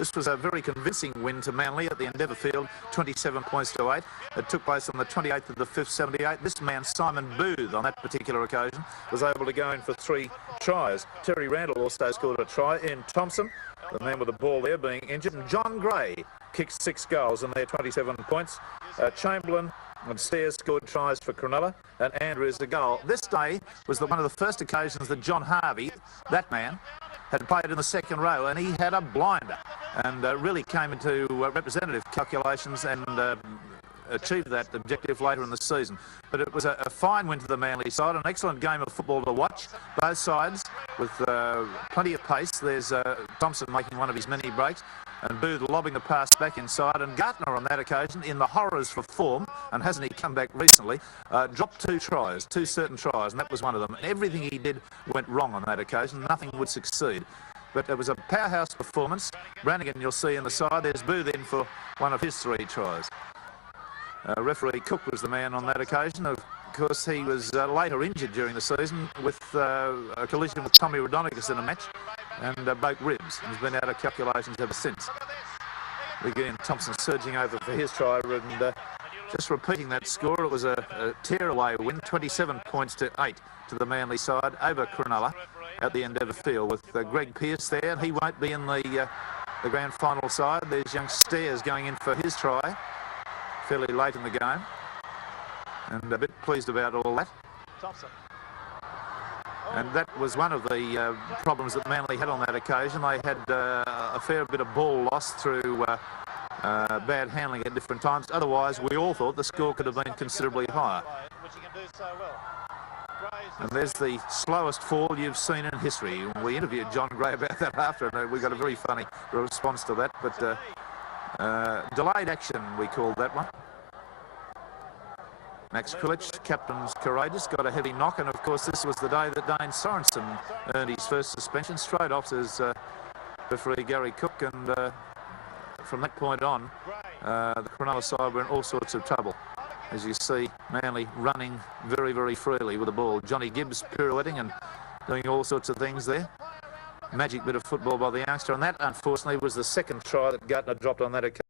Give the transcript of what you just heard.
This was a very convincing win to Manly at the Endeavour Field, 27 points to 8. It took place on the 28th of the 5th, 78. This man, Simon Booth, on that particular occasion, was able to go in for 3 tries. Terry Randall also scored a try. Ian Thompson, the man with the ball there, being injured. And John Gray kicked 6 goals in their 27 points. Chamberlain and Stairs scored tries for Cronulla, and Andrews a goal. This day was one of the first occasions that John Harvey, that man, had played in the second row, and he had a blinder and really came into representative calculations and achieved that objective later in the season. But it was a fine win to the Manly side, an excellent game of football to watch. Both sides with plenty of pace. There's Thompson making one of his many breaks, and Booth lobbing the pass back inside. And Gartner on that occasion, in the horrors for form, and hasn't he come back recently, dropped 2 tries, 2 certain tries, and that was one of them. And everything he did went wrong on that occasion. Nothing would succeed. But it was a powerhouse performance. Brannigan, you'll see in the side, there's Booth in for one of his 3 tries. Referee Cook was the man on that occasion. Of course, he was later injured during the season with a collision with Tommy Raudonikis in a match and broke ribs. He's been out of calculations ever since. Again, Thompson surging over for his try and just repeating that score. It was a tear-away win, 27 points to 8 to the Manly side over Cronulla at the Endeavour Field with Greg Pearce there. And he won't be in the grand final side. There's young Stairs going in for his try fairly late in the game, and a bit pleased about all that. Thompson. And that was one of the problems that Manly had on that occasion. They had a fair bit of ball lost through bad handling at different times. Otherwise, we all thought the score could have been considerably higher. And there's the slowest fall you've seen in history. We interviewed John Gray about that after, and we got a very funny response to that. But delayed action, we called that one. Max Kulich, captain's courageous, got a heavy knock, and of course this was the day that Dane Sorensen earned his first suspension. Straight off as referee Gary Cook, and from that point on, the Cronulla side were in all sorts of trouble. As you see, Manly running very, very freely with the ball. Johnny Gibbs pirouetting and doing all sorts of things there. Magic bit of football by the youngster, and that, unfortunately, was the second try that Gartner dropped on that occasion.